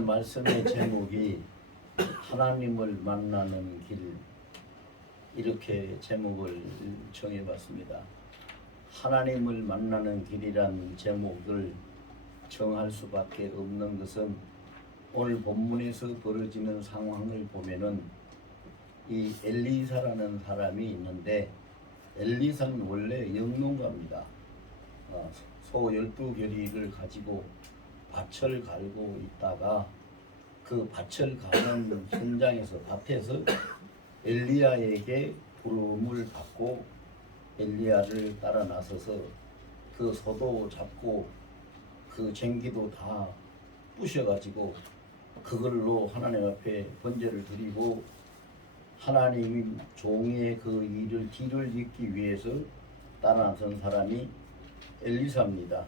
오늘 말씀의 제목이 하나님을 만나는 길, 이렇게 제목을 정해봤습니다. 하나님을 만나는 길이란 제목을 정할 수밖에 없는 것은 오늘 본문에서 벌어지는 상황을 보면은 이 엘리사라는 사람이 있는데, 엘리사는 원래 영농가입니다. 소 12결의를 가지고 밭을 갈고 있다가 그 밭을 가는 현장에서, 밭에서 엘리야에게 부름을 받고 엘리야를 따라 나서서 그 소도 잡고 그 쟁기도 다 부셔가지고 그걸로 하나님 앞에 번제를 드리고 하나님 종의 그 길을 잇기 위해서 따라 나선 사람이 엘리사입니다.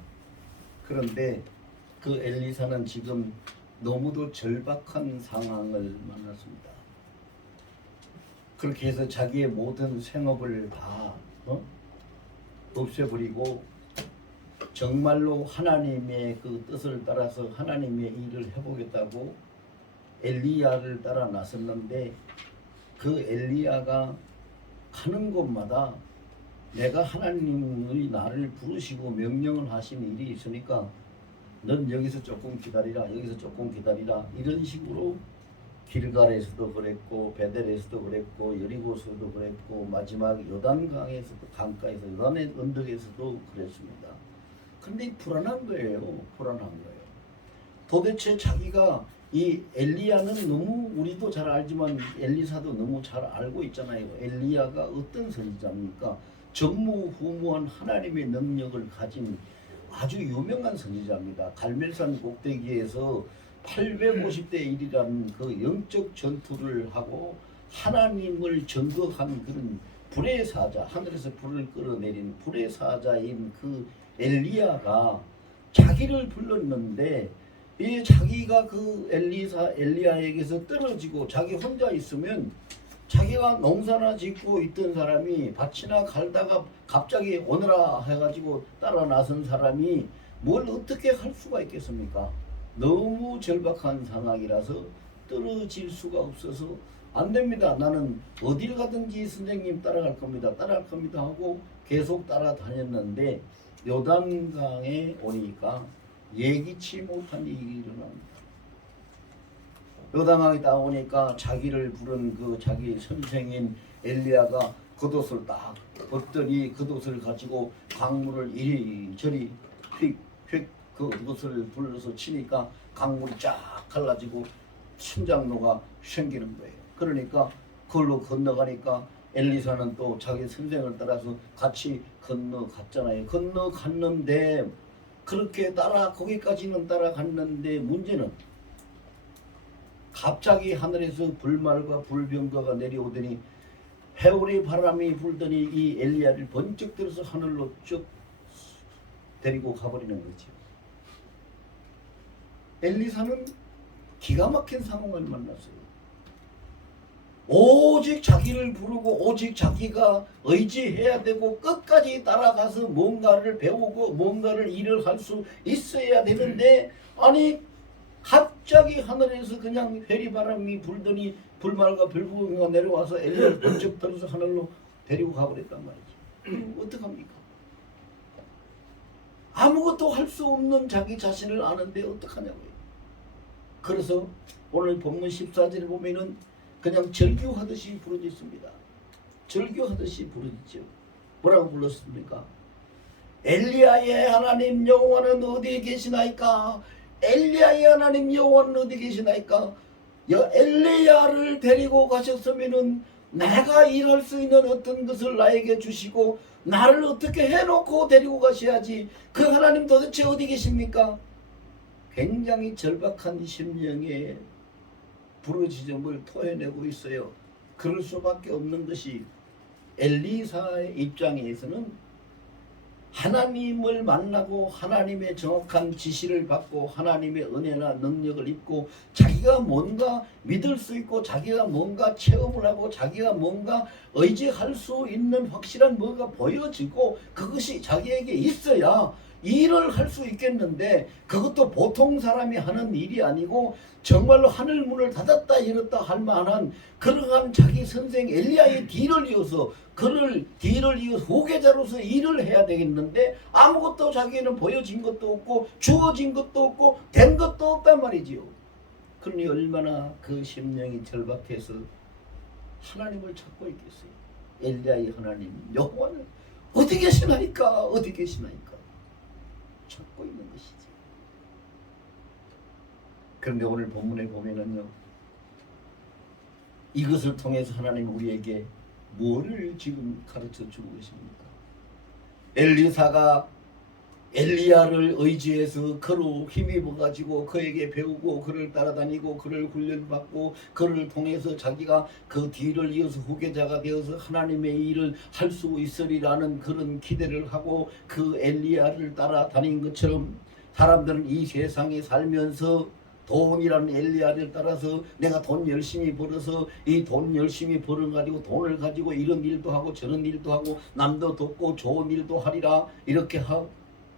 그런데 그 엘리사는 지금 너무도 절박한 상황을 만났습니다. 그렇게 해서 자기의 모든 생업을 다 없애버리고 정말로 하나님의 그 뜻을 따라서 하나님의 일을 해보겠다고 엘리야를 따라 나섰는데, 그 엘리야가 가는 곳마다 내가 하나님의 나를 부르시고 명령을 하신 일이 있으니까 넌 여기서 조금 기다리라, 여기서 조금 기다리라, 이런 식으로 길갈에서도 그랬고 베델에서도 그랬고 여리고서도 그랬고 마지막 요단강에서도, 강가에서 요단의 언덕에서도 그랬습니다. 근데 불안한 거예요. 불안한 거예요. 도대체 자기가, 이 엘리야는 너무, 우리도 잘 알지만 엘리사도 너무 잘 알고 있잖아요. 엘리야가 어떤 선지자입니까? 전무후무한 하나님의 능력을 가진 아주 유명한 선지자입니다. 갈멜산 꼭대기에서 850대 1이라는 그 영적 전투를 하고 하나님을 전거한 그런 불의 사자, 하늘에서 불을 끌어내린 불의 사자인 그 엘리야가 자기를 불렀는데, 이 자기가 그 엘리야에게서 떨어지고 자기 혼자 있으면, 자기가 농사나 짓고 있던 사람이 밭이나 갈다가 갑자기 오너라 해가지고 따라 나선 사람이 뭘 어떻게 할 수가 있겠습니까? 너무 절박한 상황이라서 떨어질 수가 없어서 안 됩니다. 나는 어딜 가든지 선생님 따라갈 겁니다. 따라갈 겁니다 하고 계속 따라다녔는데, 요단강에 오니까 예기치 못한 일이 일어납니다. 요단강에 딱 오니까 자기를 부른 그 자기 선생인 엘리야가 겉옷을 딱 벗더니 겉옷을 가지고 강물을 이리저리 휙휙 그것을 불러서 치니까 강물이 쫙 갈라지고 심장로가 생기는 거예요. 그러니까 그걸로 건너가니까 엘리사는 또 자기 선생을 따라서 같이 건너갔잖아요. 건너갔는데, 그렇게 거기까지는 따라갔는데, 문제는 갑자기 하늘에서 불말과 불병거가 내려오더니 해오리 바람이 불더니 이 엘리야를 번쩍 들어서 하늘로 쭉 데리고 가버리는 거죠. 엘리사는 기가 막힌 상황을 만났어요. 오직 자기를 부르고 오직 자기가 의지해야 되고 끝까지 따라가서 뭔가를 배우고 뭔가를 일을 할 수 있어야 되는데, 아니 갑자기 하늘에서 그냥 회리바람이 불더니 불말과 불부가 내려와서 엘리야를 번쩍 들어서 하늘로 데리고 가버렸단 말이지. 어떡합니까? 아무것도 할 수 없는 자기 자신을 아는데 어떡하냐고요. 그래서 오늘 본문 14절에 보면은 그냥 절규하듯이 부르짖습니다. 절규하듯이 부르짖죠. 뭐라고 불렀습니까? 엘리야의 하나님 여호와는 어디에 계시나이까? 엘리야의 하나님 여호와는 어디 계시나이까? 엘리야를 데리고 가셨으면은 내가 일할 수 있는 어떤 것을 나에게 주시고 나를 어떻게 해놓고 데리고 가셔야지. 그 하나님 도대체 어디 계십니까? 굉장히 절박한 심령에 부르짖음을 토해내고 있어요. 그럴 수밖에 없는 것이, 엘리사의 입장에서는 하나님을 만나고 하나님의 정확한 지시를 받고 하나님의 은혜나 능력을 입고 자기가 뭔가 믿을 수 있고 자기가 뭔가 체험을 하고 자기가 뭔가 의지할 수 있는 확실한 뭐가 보여지고 그것이 자기에게 있어야 일을 할 수 있겠는데 그것도 보통 사람이 하는 일이 아니고 정말로 하늘 문을 닫았다 열었다 할 만한 그러한 자기 선생 엘리야의 뒤를 이어서 그를 뒤를 이어서 후계자로서 일을 해야 되겠는데 아무것도 자기는 보여진 것도 없고 주어진 것도 없고 된 것도 없단 말이지요. 그러니 얼마나 그 심령이 절박해서 하나님을 찾고 있겠어요. 엘리야의 하나님 여호와는 어디 계시나이까 어디 계시나이까 찾고 있는 것이지. 그런데 오늘 본문에 보면은요, 이것을 통해서 하나님 우리에게 뭐를 지금 가르쳐 주고 계십니까? 엘리사가 엘리야를 의지해서 그로 힘입어 가지고 그에게 배우고 그를 따라다니고 그를 훈련받고 그를 통해서 자기가 그 뒤를 이어서 후계자가 되어서 하나님의 일을 할 수 있으리라는 그런 기대를 하고 그 엘리야를 따라다닌 것처럼 사람들은 이 세상에 살면서 돈이라는 엘리야를 따라서 내가 돈 열심히 벌어서 이 돈 열심히 벌어가지고 돈을 가지고 이런 일도 하고 저런 일도 하고 남도 돕고 좋은 일도 하리라 이렇게 하고,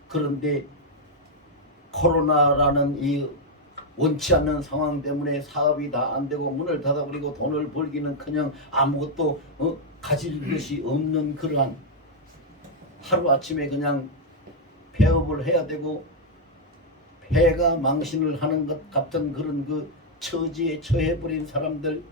그런데 코로나라는 이 원치 않는 상황 때문에 사업이 다 안되고 문을 닫아버리고 돈을 벌기는커녕 아무것도 가질 것이 없는 그러한 하루아침에 그냥 폐업을 해야 되고 폐가 망신을 하는 것 같은 그런 그 처지에 처해버린 사람들,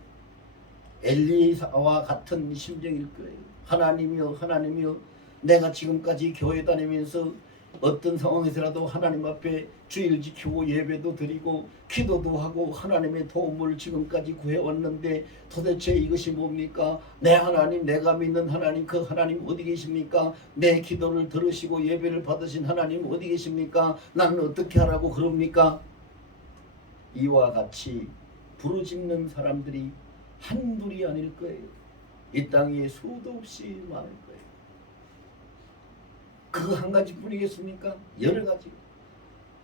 엘리사와 같은 심정일 거예요. 하나님이여 하나님이여, 내가 지금까지 교회 다니면서 어떤 상황에서라도 하나님 앞에 주일 지키고 예배도 드리고 기도도 하고 하나님의 도움을 지금까지 구해왔는데 도대체 이것이 뭡니까? 내 하나님, 내가 믿는 하나님, 그 하나님 어디 계십니까? 내 기도를 들으시고 예배를 받으신 하나님 어디 계십니까? 나는 어떻게 하라고 그럽니까? 이와 같이 부르짖는 사람들이 한둘이 아닐 거예요. 이 땅에 수도 없이 많을 거예요. 그 한 가지뿐이겠습니까? 여러 가지.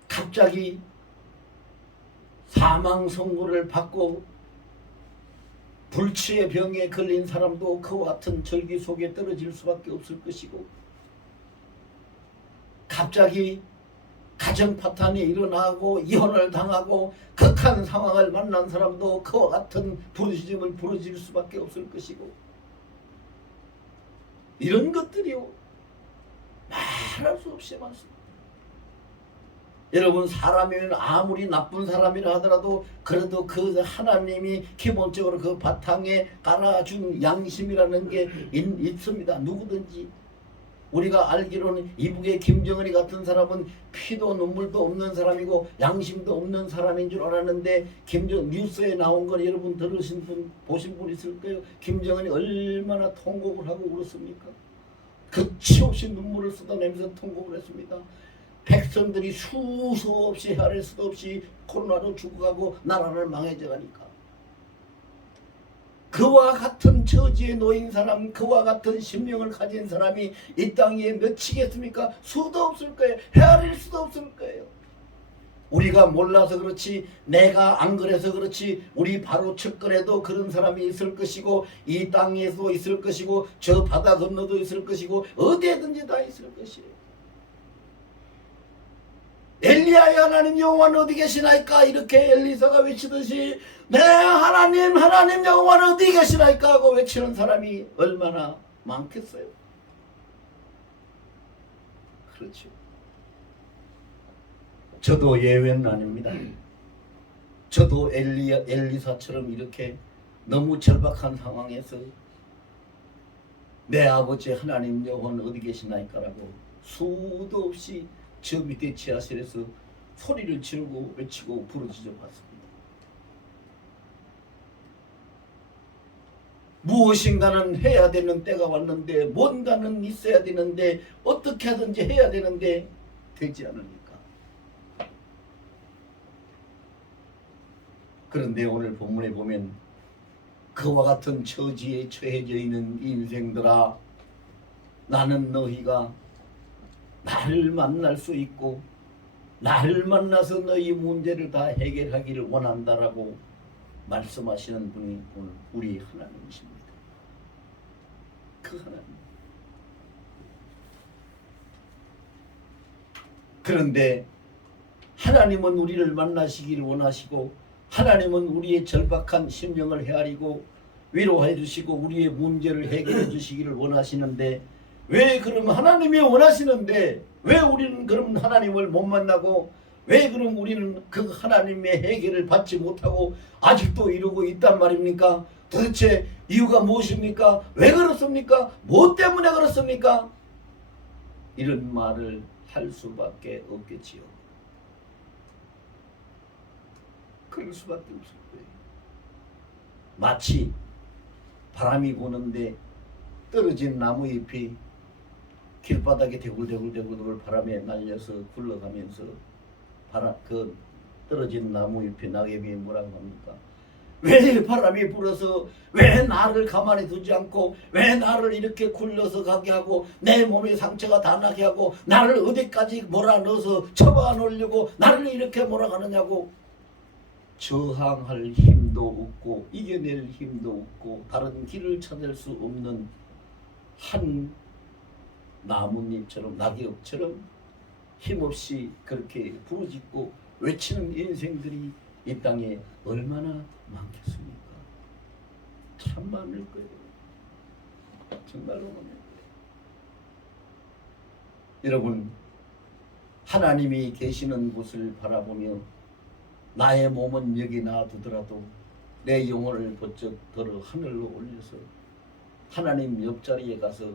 갑자기 사망 선고를 받고 불치의 병에 걸린 사람도 그와 같은 절기 속에 떨어질 수밖에 없을 것이고, 갑자기 가정 파탄이 일어나고 이혼을 당하고 극한 상황을 만난 사람도 그와 같은 부르짖음을 부르질 수밖에 없을 것이고, 이런 것들이요 말할 수 없이 많습니다. 여러분, 사람이면 아무리 나쁜 사람이라 하더라도 그래도 그 하나님이 기본적으로 그 바탕에 깔아준 양심이라는 게 있습니다. 누구든지. 우리가 알기로는 이북의 김정은이 같은 사람은 피도 눈물도 없는 사람이고 양심도 없는 사람인 줄 알았는데, 뉴스에 나온 걸 여러분 들으신 분 보신 분 있을 거예요. 김정은이 얼마나 통곡을 하고 울었습니까? 끝이 없이 눈물을 쏟아내면서 통곡을 했습니다. 백성들이 수소 없이 헤아릴 수도 없이 코로나로 죽어가고 나라를 망해져 가니까. 그와 같은 처지에 놓인 사람, 그와 같은 심령을 가진 사람이 이 땅에 몇이겠습니까? 수도 없을 거예요. 헤아릴 수도 없을 거예요. 우리가 몰라서 그렇지, 내가 안 그래서 그렇지, 우리 바로 측근에도 그런 사람이 있을 것이고 이 땅에도 있을 것이고 저 바다 건너도 있을 것이고 어디에든지 다 있을 것이에요. 엘리야의 하나님 여호와는 어디 계시나이까? 이렇게 엘리사가 외치듯이 내 하나님 하나님 여호와는 어디 계시나이까? 하고 외치는 사람이 얼마나 많겠어요? 그렇죠. 저도 예외는 아닙니다. 저도 엘리사처럼 이렇게 너무 절박한 상황에서 내 아버지 하나님 여호와는 어디 계시나이까? 라고 수도 없이 저 밑에 지하실에서 소리를 지르고 외치고 부르짖어 봤습니다. 무엇인가는 해야 되는 때가 왔는데, 뭔가는 있어야 되는데, 어떻게 하든지 해야 되는데 되지 않으니까. 그런데 오늘 본문에 보면 그와 같은 처지에 처해져 있는 인생들아, 나는 너희가 나를 만날 수 있고 나를 만나서 너희 문제를 다 해결하기를 원한다라고 말씀하시는 분이 오늘 우리 하나님이십니다. 그 하나님. 그런데 하나님은 우리를 만나시기를 원하시고 하나님은 우리의 절박한 심령을 헤아리고 위로해 주시고 우리의 문제를 해결해 주시기를 원하시는데 왜 그럼 하나님이 원하시는데 왜 우리는 그럼 하나님을 못 만나고 왜 그럼 우리는 그 하나님의 해결을 받지 못하고 아직도 이러고 있단 말입니까? 도대체 이유가 무엇입니까? 왜 그렇습니까? 무엇 때문에 그렇습니까? 이런 말을 할 수밖에 없겠지요. 그럴 수밖에 없을 거예요. 마치 바람이 부는데 떨어진 나무잎이 길바닥에 대굴대굴 바람에 날려서 굴러가면서 그 떨어진 나무잎이 낙엽이 뭐라고 합니까? 왜 바람이 불어서 왜 나를 가만히 두지 않고 왜 나를 이렇게 굴러서 가게 하고 내 몸에 상처가 다 나게 하고 나를 어디까지 몰아넣어서 쳐박아 놓으려고 나를 이렇게 몰아가느냐고. 저항할 힘도 없고 이겨낼 힘도 없고 다른 길을 찾을 수 없는 한 나뭇잎처럼 낙엽처럼 힘없이 그렇게 부르짖고 외치는 인생들이 이 땅에 얼마나 많겠습니까? 참 많을 거예요. 정말로 많을 거예요. 여러분, 하나님이 계시는 곳을 바라보며 나의 몸은 여기 놔두더라도 내 영혼을 번쩍 들어 하늘로 올려서 하나님 옆자리에 가서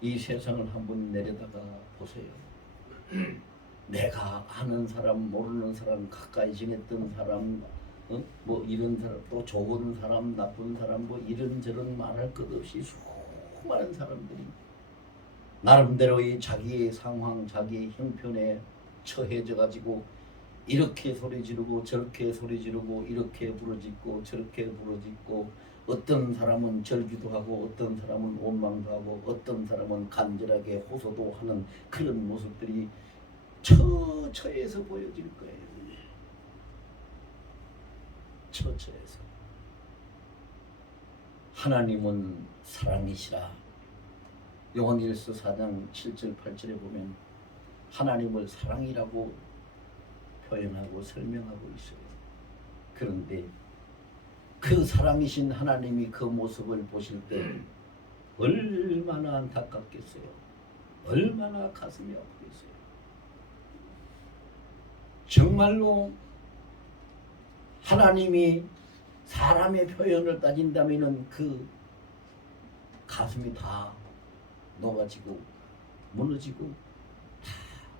이 세상을 한번 내려다가 보세요. 내가 아는 사람 모르는 사람 가까이 지냈던 사람 뭐 이런 사람 또 좋은 사람 나쁜 사람 뭐 이런저런 말할 것 없이 수많은 사람들이 나름대로의 자기의 상황 자기의 형편에 처해져 가지고 이렇게 소리 지르고 저렇게 소리 지르고 이렇게 부르짖고 저렇게 부르짖고 어떤 사람은 절기도 하고 어떤 사람은 원망도 하고 어떤 사람은 간절하게 호소도 하는 그런 모습들이 처처에서 보여질 거예요. 처처에서. 하나님은 사랑이시라. 요한일서 4장 7절 8절에 보면 하나님을 사랑이라고 표현하고 설명하고 있어요. 그런데 그 사랑이신 하나님이 그 모습을 보실 때 얼마나 안타깝겠어요. 얼마나 가슴이 아프겠어요. 정말로 하나님이 사람의 표현을 따진다면 그 가슴이 다 녹아지고 무너지고 다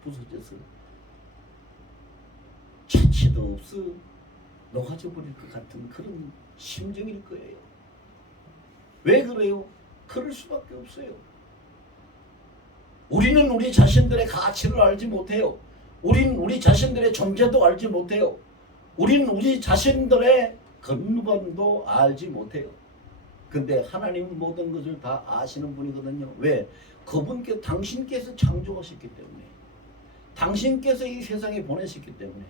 부서져서 자취도 없어 녹아져 버릴 것 같은 그런 심정일 거예요. 왜 그래요? 그럴 수밖에 없어요. 우리는 우리 자신들의 가치를 알지 못해요. 우린 우리 자신들의 존재도 알지 못해요. 우린 우리 자신들의 근본도 알지 못해요. 근데 하나님은 모든 것을 다 아시는 분이거든요. 왜? 그분께 당신께서 창조하셨기 때문에, 당신께서 이 세상에 보내셨기 때문에,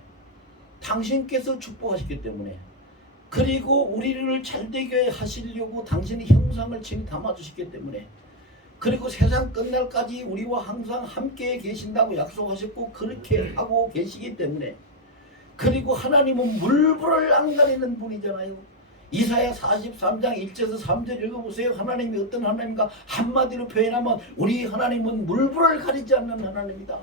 당신께서 축복하셨기 때문에, 그리고 우리를 잘되게 하시려고 당신의 형상을 친히 담아주셨기 때문에, 그리고 세상 끝날까지 우리와 항상 함께 계신다고 약속하셨고 그렇게 하고 계시기 때문에, 그리고 하나님은 물불을 안 가리는 분이잖아요. 이사야 43장 1절에서 3절 읽어보세요. 하나님이 어떤 하나님인가 한마디로 표현하면 우리 하나님은 물불을 가리지 않는 하나님이다.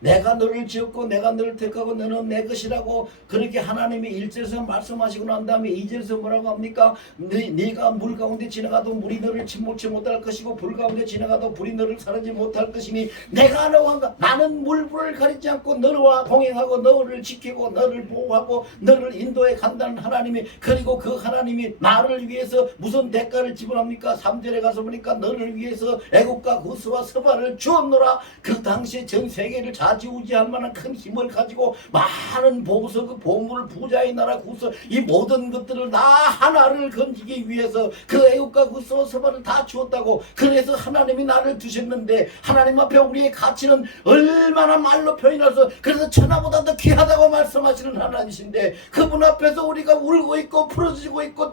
내가 너를 지었고 내가 너를 택하고 너는 내 것이라고 그렇게 하나님이 1절에서 말씀하시고 난 다음에 2절에서 뭐라고 합니까? 네가 물 가운데 지나가도 물이 너를 침몰치 못할 것이고 불 가운데 지나가도 불이 너를 사르지 못할 것이니 내가 너와 나는 물불을 가리지 않고 너와 동행하고 너를 지키고 너를 보호하고 너를 인도해 간다는 하나님이, 그리고 그 하나님이 나를 위해서 무슨 대가를 지불합니까? 3절에 가서 보니까 너를 위해서 애국과 구스와 서바를 주었노라. 그 당시에 전 세계를 좌지우지할 만한 큰 힘을 가지고 많은 보석, 보물, 부자의 나라 구서 이 모든 것들을 다 하나를 건지기 위해서 그 애국과 구스와 서바를 다 주었다고. 그래서 하나님이 나를 두셨는데 하나님 앞에 우리의 가치는 얼마나 말로 표현해서 그래서 천하보다 더 귀하다고 말씀하시는 하나님이신데 그분 앞에서 우리가 울고 있고 풀어지고 있고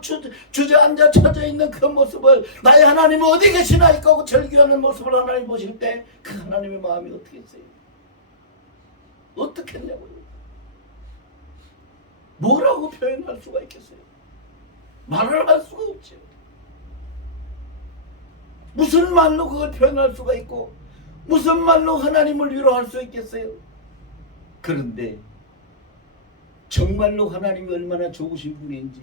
주저앉아 처져 있는 그 모습을 나의 하나님은 어디 계시나이까 하고 절규하는 모습을 하나님 보실 때 그 하나님의 마음이 어떻게 했어요? 어떻게 했냐고요. 뭐라고 표현할 수가 있겠어요? 말을 할 수가 없죠. 무슨 말로 그걸 표현할 수가 있고 무슨 말로 하나님을 위로할 수 있겠어요? 그런데 정말로 하나님이 얼마나 좋으신 분인지,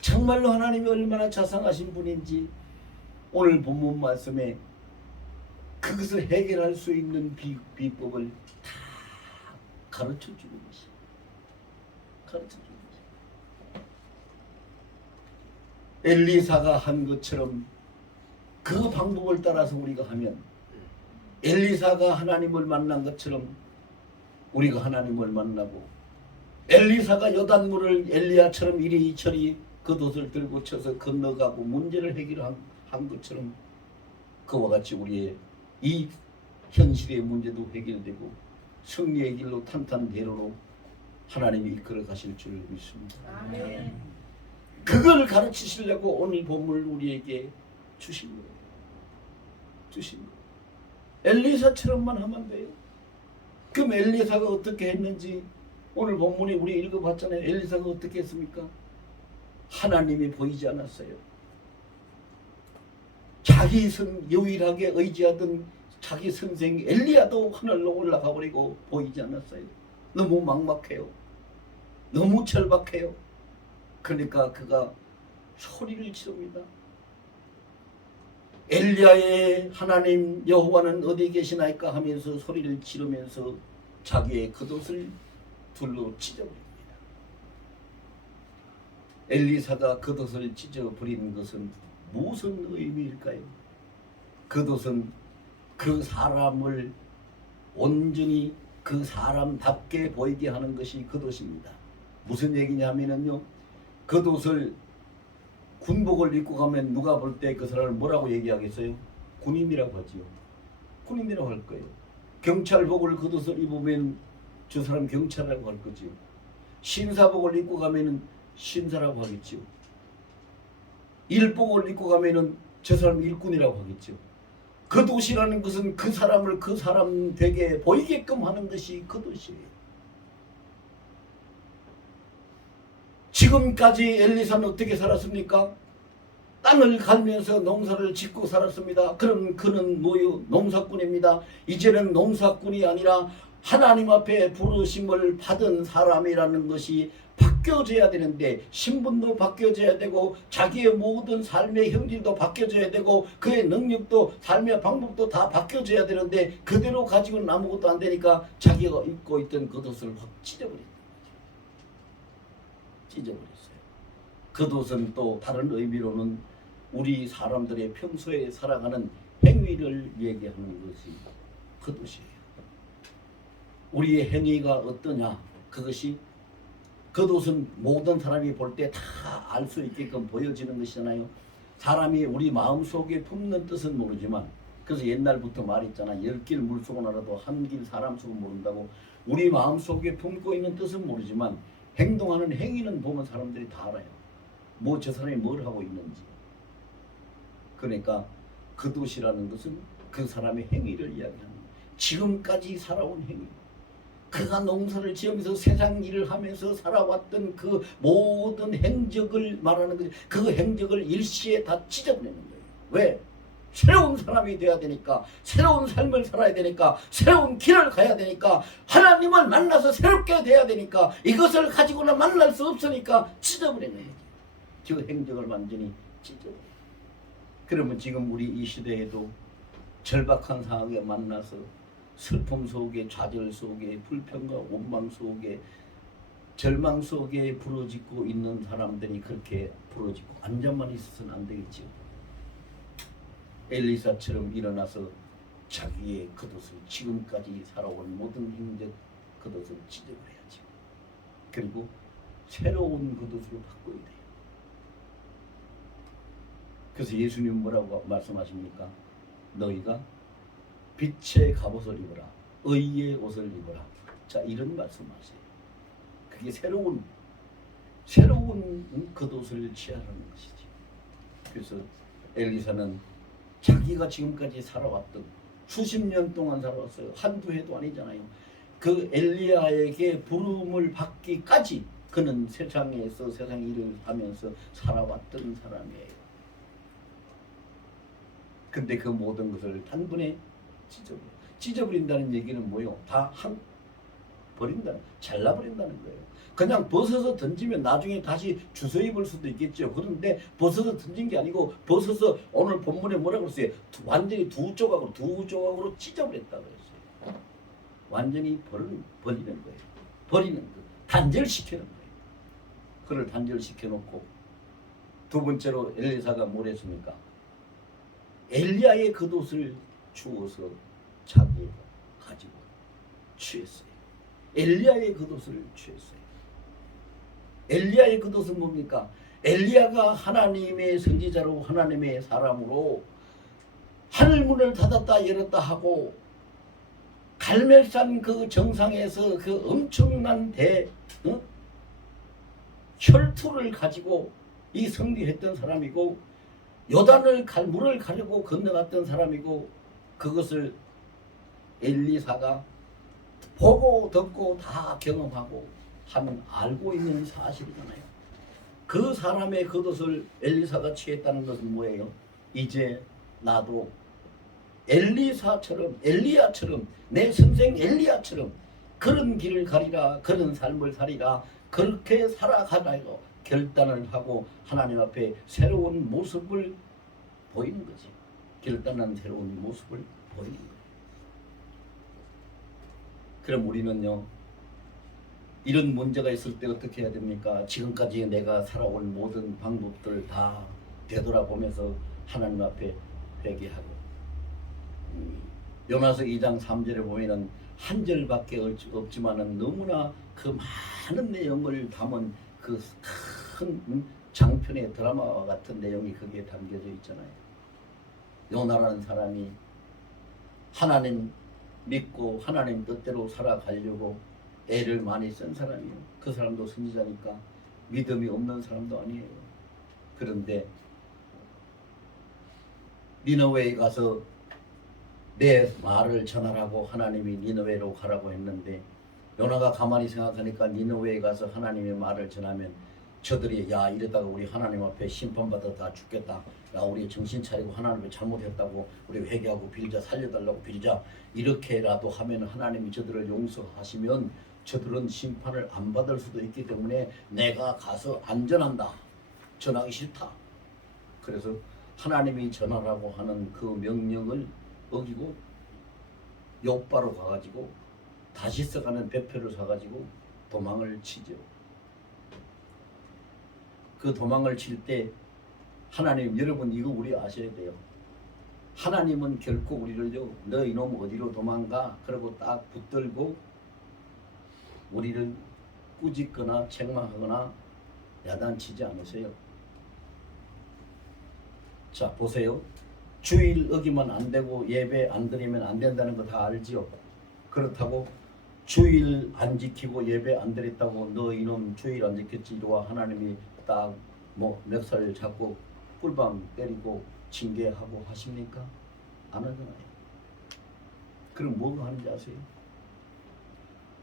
정말로 하나님이 얼마나 자상하신 분인지 오늘 본문 말씀에 그것을 해결할 수 있는 비법을 다 가르쳐 주는 것이, 가르쳐 주는 것이. 엘리사가 한 것처럼 그 방법을 따라서 우리가 하면, 엘리사가 하나님을 만난 것처럼 우리가 하나님을 만나고, 엘리사가 요단물을 엘리야처럼 이리저리 겉옷을 들고 쳐서 건너가고 문제를 해결한 것처럼 그와 같이 우리의 이 현실의 문제도 해결되고 승리의 길로 탄탄대로로 하나님이 이끌어 가실 줄 믿습니다. 아멘. 그걸 가르치시려고 오늘 본문을 우리에게 주신 거예요. 주신 거예요. 엘리사처럼만 하면 돼요. 그럼 엘리사가 어떻게 했는지 오늘 본문에 우리 읽어봤잖아요. 엘리사가 어떻게 했습니까? 하나님이 보이지 않았어요. 자기 유일하게 의지하던 자기 선생 엘리야도 하늘로 올라가 버리고 보이지 않았어요. 너무 막막해요. 너무 절박해요. 그러니까 그가 소리를 지릅니다. 엘리야의 하나님 여호와는 어디 계시나이까 하면서 소리를 지르면서 자기의 겉옷을 둘로 찢어버립니다. 엘리사가 겉옷을 찢어버리는 것은 무슨 의미일까요? 겉옷은 그 사람을 온전히 그 사람답게 보이게 하는 것이 겉옷입니다. 무슨 얘기냐면요, 겉옷을 군복을 입고 가면 누가 볼 때 그 사람을 뭐라고 얘기하겠어요? 군인이라고 하지요. 군인이라고 할 거예요. 경찰복을 겉옷을 입으면 저 사람 경찰이라고 할 거지요. 신사복을 입고 가면은 신사라고 하겠지요. 일복을 입고 가면은 저 사람 일꾼이라고 하겠죠. 겉옷이라는 것은 그 사람을 그 사람 되게 보이게끔 하는 것이 겉옷이에요. 지금까지 엘리사는 어떻게 살았습니까? 땅을 갈면서 농사를 짓고 살았습니다. 그럼 그는 뭐요? 농사꾼입니다. 이제는 농사꾼이 아니라 하나님 앞에 부르심을 받은 사람이라는 것이 바뀌어져야 되는데, 신분도 바뀌어져야 되고 자기의 모든 삶의 형질도 바뀌어져야 되고 그의 능력도 삶의 방법도 다 바뀌어져야 되는데 그대로 가지고는 아무것도 안 되니까 자기가 입고 있던 겉옷을 확 찢어버렸다. 찢어버렸어요. 겉옷은 또 다른 의미로는 우리 사람들의 평소에 살아가는 행위를 얘기하는 것이 겉옷이에요. 우리의 행위가 어떠냐, 그것이 겉옷은 모든 사람이 볼 때 다 알 수 있게끔 보여지는 것이잖아요. 사람이 우리 마음속에 품는 뜻은 모르지만, 그래서 옛날부터 말했잖아. 10길 물속은 알아도 한 길 사람 속은 모른다고. 우리 마음속에 품고 있는 뜻은 모르지만 행동하는 행위는 보면 사람들이 다 알아요. 뭐 저 사람이 뭘 하고 있는지. 그러니까 겉옷이라는 것은 그 사람의 행위를 이야기하는 거예요. 지금까지 살아온 행위, 그가 농사를 지으면서 세상 일을 하면서 살아왔던 그 모든 행적을 말하는 거죠. 그 행적을 일시에 다 찢어버리는 거예요. 왜? 새로운 사람이 돼야 되니까, 새로운 삶을 살아야 되니까, 새로운 길을 가야 되니까, 하나님을 만나서 새롭게 돼야 되니까, 이것을 가지고는 만날 수 없으니까 찢어버리는 거죠. 그 행적을 완전히 찢어버려요. 그러면 지금 우리 이 시대에도 절박한 상황에 만나서 슬픔 속에, 좌절 속에, 불평과 원망 속에, 절망 속에 부러지고 있는 사람들이 그렇게 부러지고 앉아만 있어서는 안 되겠지요. 엘리사처럼 일어나서 자기의 겉옷을, 지금까지 살아온 모든 행적 겉옷을 찢어버려야죠. 그리고 새로운 겉옷으로 바꿔야 돼요. 그래서 예수님 뭐라고 말씀하십니까? 너희가 빛의 갑옷을 입어라, 의의 옷을 입어라. 자, 이런 말씀하세요. 그게 새로운 겉옷을 취하라는 것이죠. 그래서 엘리사는 자기가 지금까지 살아왔던 수십 년 동안 살아왔어요. 한두 해도 아니잖아요. 그 엘리야에게 부름을 받기까지 그는 세상에서 세상 일을 하면서 살아왔던 사람이에요. 근데 그 모든 것을 단번에 찢어버린다는 얘기는 뭐요? 다 버린다는, 잘라버린다는 거예요. 그냥 벗어서 던지면 나중에 다시 주워 입을 수도 있겠죠. 그런데 벗어서 던진 게 아니고 벗어서 오늘 본문에 뭐라고 그랬어요? 완전히 두 조각으로 찢어버렸다고 그랬어요. 완전히 버리는 거예요. 버리는 거, 단절시키는 거예요. 그를 단절시켜놓고 두 번째로 엘리사가 뭘 했습니까? 엘리야의 겉옷을 주워서 자기가 가지고 취했어요. 엘리야의 겉옷을 취했어요. 엘리야의 겉옷은 뭡니까? 엘리야가 하나님의 선지자로 하나님의 사람으로 하늘문을 닫았다 열었다 하고 갈멜산 그 정상에서 그 엄청난 혈투를 가지고 이 승리했던 사람이고 요단을 물을 가르고 건너갔던 사람이고 그것을 엘리사가 보고 듣고 다 경험하고 알고 있는 사실이잖아요. 그 사람의 겉옷을 엘리사가 취했다는 것은 뭐예요? 이제 나도 엘리야처럼 내 선생 엘리야처럼 그런 길을 가리라, 그런 삶을 살리라, 그렇게 살아가라고 결단을 하고 하나님 앞에 새로운 모습을 보이는 거지. 결단한 새로운 모습을 보이는 거예요. 그럼 우리는요, 이런 문제가 있을 때 어떻게 해야 됩니까? 지금까지 내가 살아온 모든 방법들을 다 되돌아보면서 하나님 앞에 회개하고, 요나서 2장 3절에 보면은 한 절밖에 없지만은 너무나 그 많은 내용을 담은 그 큰 장편의 드라마와 같은 내용이 거기에 담겨져 있잖아요. 요나라는 사람이 하나님 믿고 하나님 뜻대로 살아가려고 애를 많이 쓴 사람이에요. 그 사람도 선지자니까 믿음이 없는 사람도 아니에요. 그런데 니느웨에 가서 내 말을 전하라고 하나님이 니느웨로 가라고 했는데 요나가 가만히 생각하니까 니느웨에 가서 하나님의 말을 전하면 저들이 야 이러다가 우리 하나님 앞에 심판받아 다 죽겠다. 야 우리 정신 차리고 하나님을 잘못했다고 우리 회개하고 빌자 살려달라고 빌자 이렇게라도 하면 하나님이 저들을 용서하시면 저들은 심판을 안 받을 수도 있기 때문에 내가 가서 안전한다. 전하기 싫다. 그래서 하나님이 전하라고 하는 그 명령을 어기고 욥바로 가가지고 다시 써가는 배표를 사가지고 도망을 치죠. 그 도망을 칠 때 하나님, 여러분 이거 우리 아셔야 돼요. 하나님은 결코 우리를요, 너 이놈 어디로 도망가? 그러고 딱 붙들고 우리를 꾸짖거나 책망하거나 야단치지 않으세요. 자 보세요. 주일 어기면 안 되고 예배 안 드리면 안 된다는 거 다 알지요. 그렇다고 주일 안 지키고 예배 안 드렸다고 너 이놈 주일 안 지켰지 이리와 하나님이 딱 뭐 멱살 잡고 꿀밤 때리고 징계하고 하십니까? 안 하잖아요. 그럼 뭐가 하는지 아세요?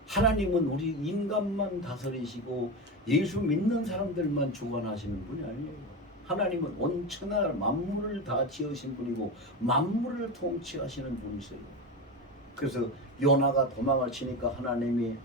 하나님은 우리 인간만 다스리시고 예수 믿는 사람들만 주관하시는 분이 아니에요. 하나님은 온 천하 만물을 다 지으신 분이고 만물을 통치하시는 분이세요. 그래서 요나가 도망을 치니까 하나님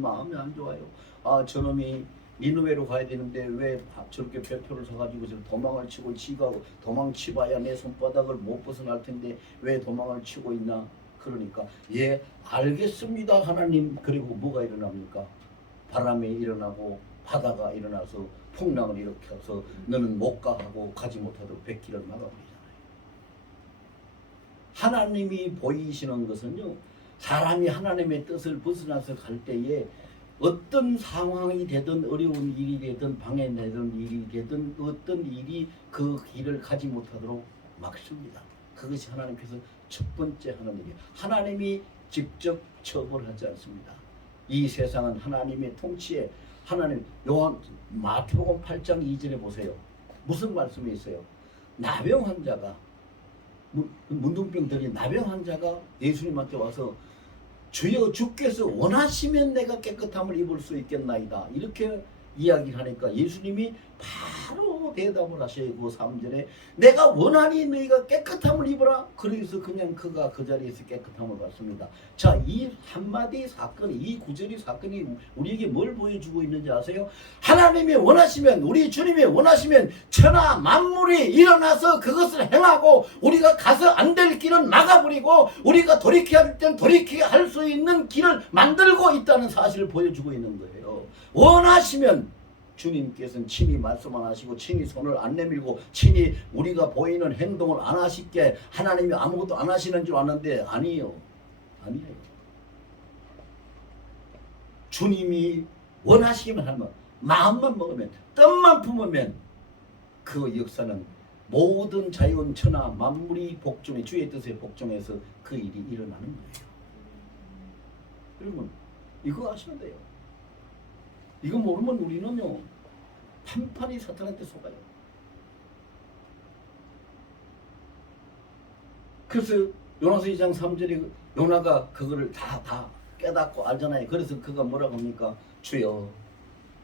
마음이 안 좋아요. 아 저놈이 니느웨로 가야 되는데 왜 저렇게 배표를 사가지고 도망을 치고 지가 도망치봐야 내 손바닥을 못 벗어날 텐데 왜 도망을 치고 있나. 그러니까 예 알겠습니다 하나님. 그리고 뭐가 일어납니까? 바람이 일어나고 바다가 일어나서 풍랑을 일으켜서 너는 못 가 하고 가지 못하도록 백기를 막아버리잖아요. 하나님이 보이시는 것은요, 사람이 하나님의 뜻을 벗어나서 갈 때에 어떤 상황이 되든 어려운 일이 되든 방해되는 일이 되든 어떤 일이 그 길을 가지 못하도록 막습니다. 그것이 하나님께서 첫 번째 하는 일이에요. 하나님이 직접 처벌하지 않습니다. 이 세상은 하나님의 통치에 하나님 마태복음 8장 2절에 보세요. 무슨 말씀이 있어요? 나병 환자가 문둥병들이 나병 환자가 예수님한테 와서 주여 주께서 원하시면 내가 깨끗함을 입을 수 있겠나이다. 이렇게 이야기를 하니까 예수님이 바로 대답을 하셔요. 그 3절에 내가 원하니 너희가 깨끗함을 입어라. 그래서 그냥 그가 그 자리에서 깨끗함을 받습니다. 자, 이 한마디 사건이, 이 구절이 사건이 우리에게 뭘 보여주고 있는지 아세요? 하나님이 원하시면, 우리 주님이 원하시면 천하 만물이 일어나서 그것을 행하고 우리가 가서 안 될 길은 막아버리고 우리가 돌이켜야 할 땐 돌이켜야 할 수 있는 길을 만들고 있다는 사실을 보여주고 있는 거예요. 원하시면 주님께서는 친히 말씀 안 하시고 친히 손을 안 내밀고 친히 우리가 보이는 행동을 안 하시게 하나님이 아무것도 안 하시는 줄 아는데 아니에요. 아니에요. 주님이 원하시기만 하면, 마음만 먹으면, 뜻만 품으면 그 역사는 모든 자연 천하 만물이 복종해, 주의 뜻에 복종해서 그 일이 일어나는 거예요. 여러분 이거 아셔야 돼요. 이거 모르면 우리는요 판판히 사탄한테 속아요. 그래서 요나서 2장 3절에 요나가 그거를 다 깨닫고 알잖아요. 그래서 그가 뭐라고 합니까? 주여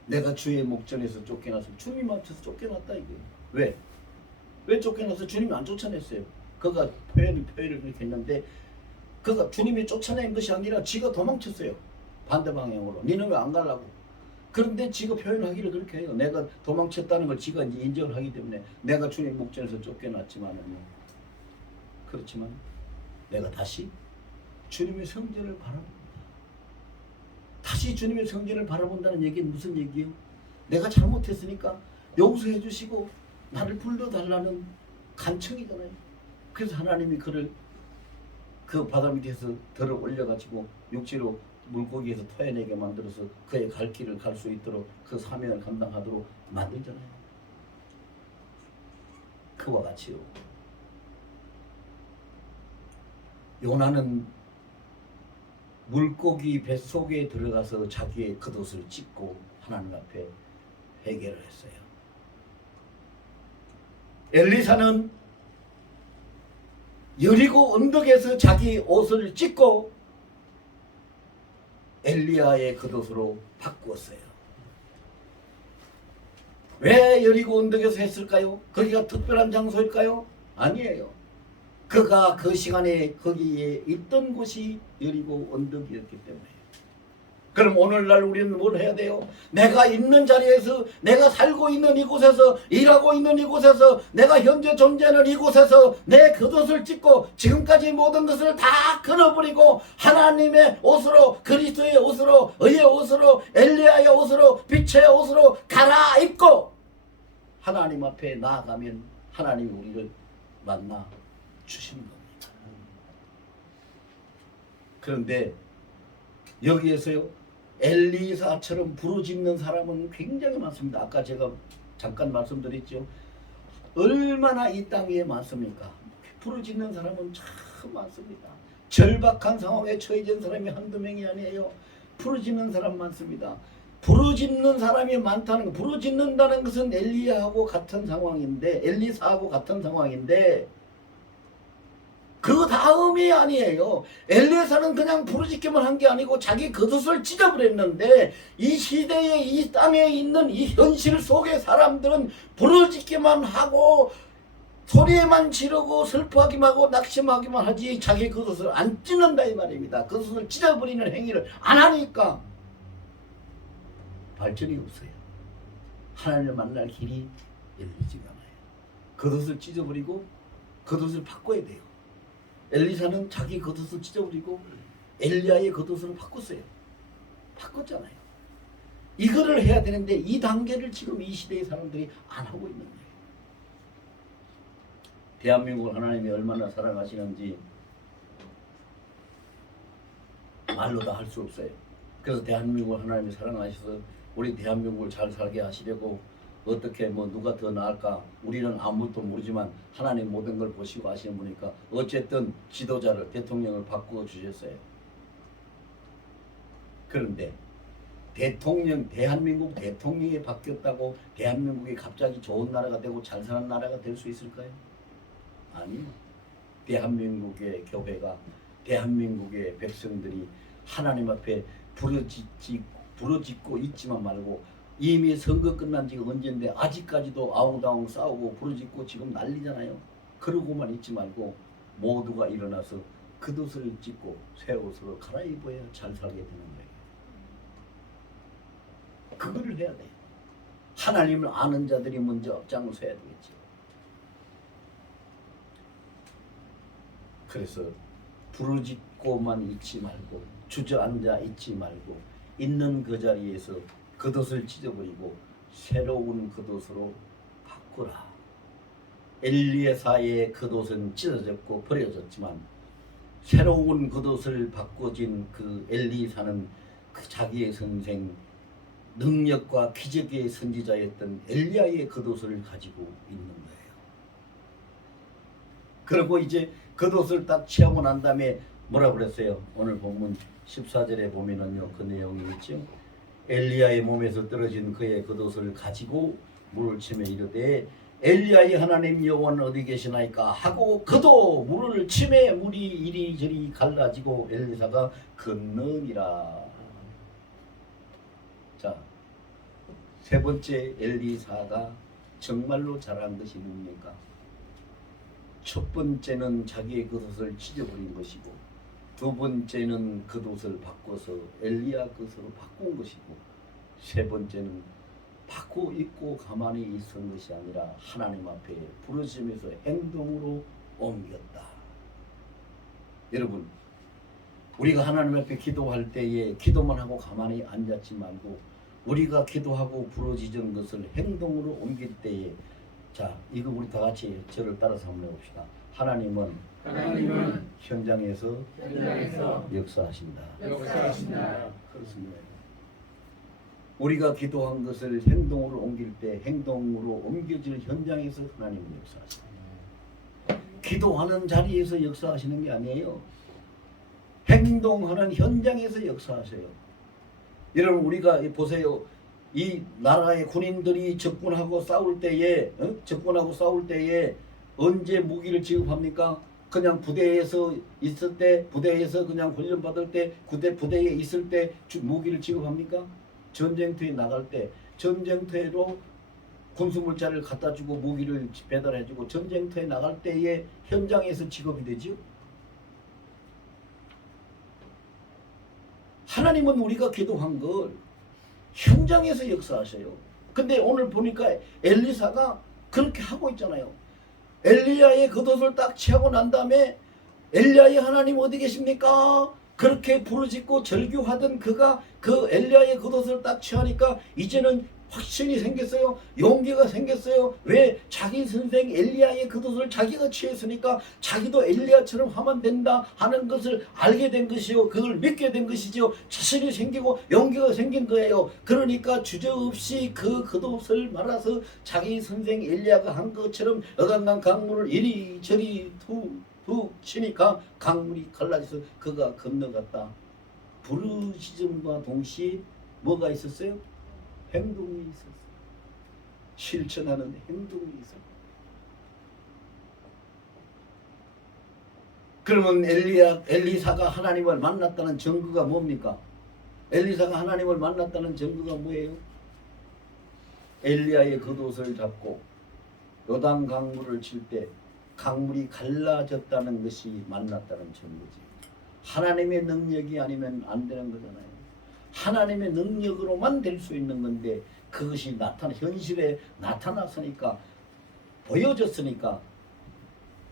내가 주의 목전에서 쫓겨나서 주님 앞에서 쫓겨났다 이게. 왜? 왜 쫓겨나서 주님이 안 쫓아냈어요? 그가 표현을 그렇게 했는데 그가 주님이 쫓아낸 것이 아니라 지가 도망쳤어요. 반대 방향으로. 니는 안 가려고. 그런데 지가 표현하기를 그렇게 해요. 내가 도망쳤다는 걸 지가 이제 인정을 하기 때문에 내가 주님 목전에서 쫓겨났지만은요. 그렇지만 내가 다시 주님의 성전을 바라본다. 다시 주님의 성전을 바라본다는 얘기는 무슨 얘기예요? 내가 잘못했으니까 용서해 주시고 나를 불러달라는 간청이잖아요. 그래서 하나님이 그를 그 바다 밑에서 들어 올려가지고 육지로 물고기에서 토해내게 만들어서 그의 갈 길을 갈 수 있도록 그 사명을 감당하도록 만들잖아요. 그와 같이요. 요나는 물고기 뱃속에 들어가서 자기의 겉옷을 찢고 하나님 앞에 회개를 했어요. 엘리사는 여리고 언덕에서 자기 옷을 찢고 엘리야의 겉옷으로 바꾸었어요. 왜 여리고 언덕에서 했을까요? 거기가 특별한 장소일까요? 아니에요. 그가 그 시간에 거기에 있던 곳이 여리고 언덕이었기 때문에. 그럼 오늘날 우리는 뭘 해야 돼요? 내가 있는 자리에서, 내가 살고 있는 이곳에서, 일하고 있는 이곳에서, 내가 현재 존재하는 이곳에서 내 겉옷을 찢고 지금까지 모든 것을 다 끊어버리고 하나님의 옷으로, 그리스도의 옷으로, 의의 옷으로, 엘리야의 옷으로, 빛의 옷으로 갈아입고 하나님 앞에 나아가면 하나님이 우리를 만나 주시는 겁니다. 그런데 여기에서요, 엘리사처럼 부르짖는 사람은 굉장히 많습니다. 아까 제가 잠깐 말씀드렸죠. 얼마나 이 땅 위에 많습니까? 부르짖는 사람은 참 많습니다. 절박한 상황에 처해진 사람이 한두 명이 아니에요. 부르짖는 사람 많습니다. 부르짖는 사람이 많다는 거, 부르짖는다는 것은 엘리야하고 같은 상황인데, 엘리사하고 같은 상황인데 그 다음이 아니에요. 엘리사는 그냥 부르짖기만 한 게 아니고 자기 겉옷을 찢어버렸는데 이 시대에 이 땅에 있는 이 현실 속의 사람들은 부르짖기만 하고 소리에만 지르고 슬퍼하기만 하고 낙심하기만 하지 자기 겉옷을 안 찢는다 이 말입니다. 겉옷을 찢어버리는 행위를 안 하니까 발전이 없어요. 하나님을 만날 길이 열리지가 않아요. 겉옷을 찢어버리고 겉옷을 바꿔야 돼요. 엘리사는 자기 겉옷을 찢어버리고 엘리야의 겉옷으로 바꿨어요. 바꿨잖아요. 이거를 해야 되는데 이 단계를 지금 이 시대의 사람들이 안 하고 있는 거예요. 대한민국을 하나님이 얼마나 사랑하시는지 말로 다 할 수 없어요. 그래서 대한민국을 하나님이 사랑하셔서 우리 대한민국을 잘 살게 하시려고 어떻게 누가 더 나을까 우리는 아무것도 모르지만 하나님 모든 걸 보시고 하시는 분이니까 어쨌든 지도자를 대통령을 바꾸어 주셨어요. 그런데 대한민국 대통령이 바뀌었다고 대한민국이 갑자기 좋은 나라가 되고 잘 사는 나라가 될 수 있을까요? 아니요. 대한민국의 교회가, 대한민국의 백성들이 하나님 앞에 부르짖고 있지만 말고 이미 선거 끝난 지가 언젠데 아직까지도 아웅다웅 싸우고 부르짖고 지금 난리잖아요. 그러고만 있지 말고 모두가 일어나서 겉옷을 찢고 새 옷으로 갈아입어야 잘 살게 되는 거예요. 그거를 해야 돼요. 하나님을 아는 자들이 먼저 앞장을 서야 되겠죠. 그래서 부르짖고만 있지 말고 주저앉아 있지 말고 있는 그 자리에서 겉옷을 찢어버리고 새로운 겉옷으로 바꾸라. 엘리사의 겉옷은 찢어졌고 버려졌지만 새로운 겉옷을 바꿔진 그 엘리사는 그 자기의 선생 능력과 기적의 선지자였던 엘리야의 겉옷을 가지고 있는 거예요. 그리고 이제 겉옷을 딱 취하고 난 다음에 뭐라 그랬어요? 오늘 본문 14절에 보면은요, 그 내용이 있죠. 엘리야의 몸에서 떨어진 그의 겉옷을 가지고 물을 치며 이르되 엘리야의 하나님 여호와는 어디 계시나이까 하고 그도 물을 치매 물이 이리저리 갈라지고 엘리사가 건너니라. 자, 세 번째 엘리사가 정말로 잘한 것이 뭡니까? 첫 번째는 자기의 겉옷을 찢어버린 것이고 두 번째는 겉옷을 바꿔서 엘리야 겉으로 바꾼 것이고 세 번째는 받고 입고 가만히 있은 것이 아니라 하나님 앞에 부르짖으면서 행동으로 옮겼다. 여러분, 우리가 하나님 앞에 기도할 때에 기도만 하고 가만히 앉았지 말고 우리가 기도하고 부르짖은 것을 행동으로 옮길 때에, 자, 이거 우리 다 같이 저를 따라서 한번 해봅시다. 하나님은 현장에서 역사하신다. 그렇습니다. 우리가 기도한 것을 행동으로 옮길 때 행동으로 옮겨질 현장에서 하나님은 역사하십니다. 기도하는 자리에서 역사하시는 게 아니에요. 행동하는 현장에서 역사하세요. 여러분, 우리가 보세요. 이 나라의 군인들이 적군하고 싸울 때에 언제 무기를 지급합니까? 그냥 부대에서 있을 때, 부대에서 그냥 훈련 받을 때, 부대에 있을 때 무기를 지급합니까? 전쟁터에 나갈 때 전쟁터로 군수물자를 갖다 주고 무기를 배달해 주고 전쟁터에 나갈 때에 현장에서 직업이 되지요. 하나님은 우리가 기도한 걸 현장에서 역사하셔요. 근데 오늘 보니까 엘리사가 그렇게 하고 있잖아요. 엘리야의 겉옷을 딱 취하고 난 다음에 엘리야의 하나님 어디 계십니까? 그렇게 부르짖고 절규하던 그가 그 엘리야의 겉옷을 딱 취하니까 이제는 확신이 생겼어요. 용기가 생겼어요. 왜? 자기 선생 엘리야의 겉옷을 자기가 취했으니까 자기도 엘리야처럼 하면 된다 하는 것을 알게 된 것이요. 그걸 믿게 된 것이죠. 자신이 생기고 용기가 생긴 거예요. 그러니까 주저없이 그 겉옷을 말아서 자기 선생 엘리야가 한 것처럼 어강강 강물을 이리저리 툭 치니까 강물이 갈라져서 그가 건너갔다. 부르짖음과 동시에 뭐가 있었어요? 행동이 있었어요. 실천하는 행동이 있었어요. 그러면 엘리사가 하나님을 만났다는 증거가 뭡니까? 엘리사가 하나님을 만났다는 증거가 뭐예요? 엘리야의 겉옷을 잡고 요단 강물을 칠 때 강물이 갈라졌다는 것이 만났다는 증거지. 하나님의 능력이 아니면 안 되는 거잖아요. 하나님의 능력으로만 될 수 있는 건데 그것이 현실에 나타났으니까 보여졌으니까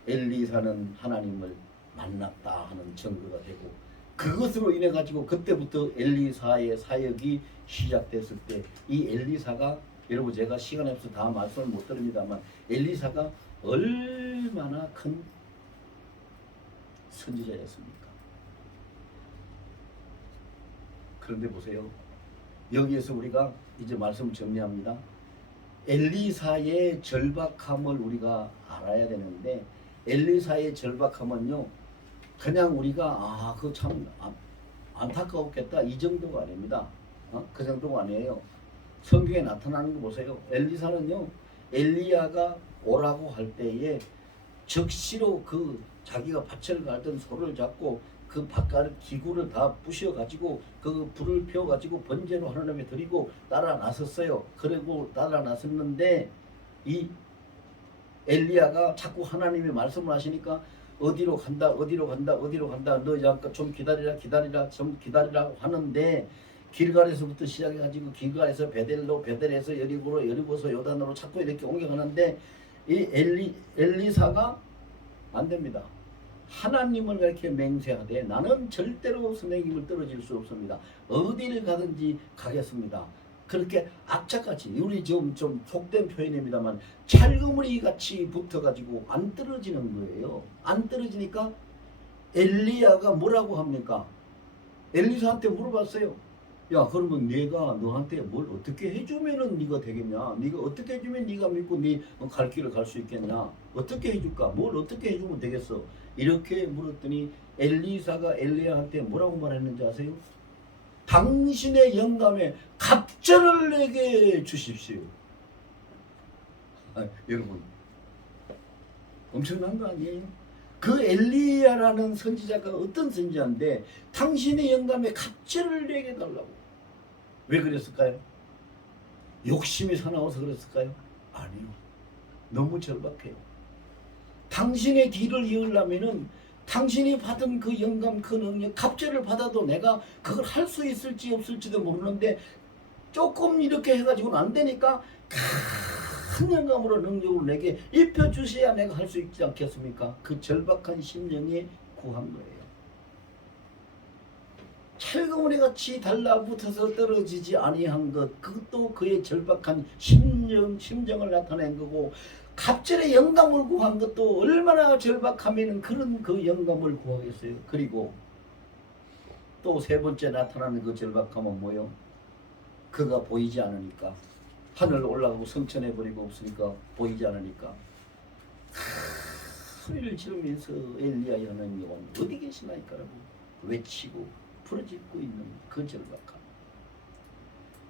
엘리사는 하나님을 만났다 하는 증거가 되고 그것으로 인해 가지고 그때부터 엘리사의 사역이 시작됐을 때 이 엘리사가 여러분 제가 시간이 없어서 다 말씀을 못 드립니다만 엘리사가 얼마나 큰 선지자였습니까? 그런데 보세요. 여기에서 우리가 이제 말씀 정리합니다. 엘리사의 절박함을 우리가 알아야 되는데 엘리사의 절박함은요 그냥 우리가 그거 참 안타까웠겠다 이 정도가 아닙니다. 그 정도가 아니에요. 성경에 나타나는 거 보세요. 엘리사는요 엘리야가 오라고 할 때에 적시로 그 자기가 밭을 갈던 소를 잡고 그 바깥 기구를 다 부셔가지고 그 불을 피워가지고 번제로 하나님에 드리고 따라 나섰어요. 그리고 따라 나섰는데 이 엘리야가 자꾸 하나님의 말씀을 하시니까 어디로 간다 어디로 간다 어디로 간다 너 잠깐 좀 기다리라 기다리라 좀 기다리라 하는데 길갈에서부터 시작해가지고 길갈에서 베델로 베델에서 여리고로 여리고서 요단으로 자꾸 이렇게 옮겨가는데 이 엘리사가 안 됩니다. 하나님을 그렇게 맹세하되 나는 절대로 선생님을 떨어질 수 없습니다. 어디를 가든지 가겠습니다. 그렇게 악착같이 우리 좀 속된 표현입니다만 찰그머리 같이 붙어가지고 안 떨어지는 거예요. 안 떨어지니까 엘리야가 뭐라고 합니까? 엘리사한테 물어봤어요. 야 그러면 내가 너한테 뭘 어떻게 해주면은 네가 되겠냐? 네가 어떻게 해주면 네가 믿고 네 갈 길을 갈 수 있겠냐? 어떻게 해줄까? 뭘 어떻게 해주면 되겠어? 이렇게 물었더니 엘리사가 엘리야한테 뭐라고 말했는지 아세요? 당신의 영감에 갑절을 내게 주십시오. 여러분 엄청난 거 아니에요? 그 엘리야라는 선지자가 어떤 선지자인데 당신의 영감에 갑절을 내게 달라고. 왜 그랬을까요? 욕심이 사나워서 그랬을까요? 아니요. 너무 절박해요. 당신의 뒤를 이으려면은 당신이 받은 그 영감 그 능력 갑절을 받아도 내가 그걸 할 수 있을지 없을지도 모르는데 조금 이렇게 해가지고는 안 되니까 큰 영감으로 능력을 내게 입혀주셔야 내가 할 수 있지 않겠습니까? 그 절박한 심령에 구한 거예요. 찰그머리 같이 달라붙어서 떨어지지 아니한 것 그것도 그의 절박한 심정을 나타낸 거고 갑절의 영감을 구한 것도 얼마나 절박하면 그런 그 영감을 구하겠어요. 그리고 또 세 번째 나타나는 그 절박함은 뭐요? 그가 보이지 않으니까 하늘 올라가고 성천에 버리고 없으니까 보이지 않으니까 소리를 지르면서 엘리야의 하나님 여호와는 어디 계시나이까라고 외치고 부르짖고 있는 그 절박함.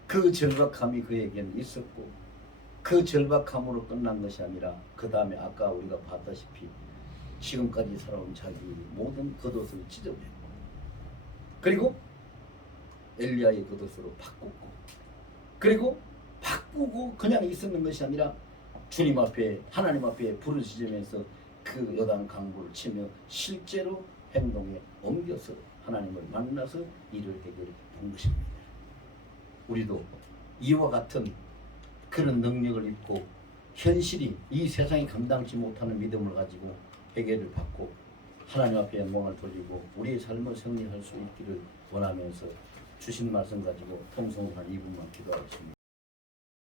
그 절박함이 그에게는 있었고 그 절박함으로 끝난 것이 아니라 그 다음에 아까 우리가 봤다시피 지금까지 살아온 자기 모든 겉옷을 찢어버렸고 그리고 엘리야의 겉옷으로 바꾸고 그리고 바꾸고 그냥 있었는 것이 아니라 주님 앞에 하나님 앞에 부르짖으면서 그 요단 강물을 치며 실제로 행동에 옮겨서 하나님을 만나서 이를 해결해 본 것입니다. 우리도 이와 같은 그런 능력을 입고 현실이 이 세상이 감당치 못하는 믿음을 가지고 해결을 받고 하나님 앞에 영광을 돌리고 우리의 삶을 승리할 수 있기를 원하면서 주신 말씀 가지고 통성한 2분만 기도하겠습니다.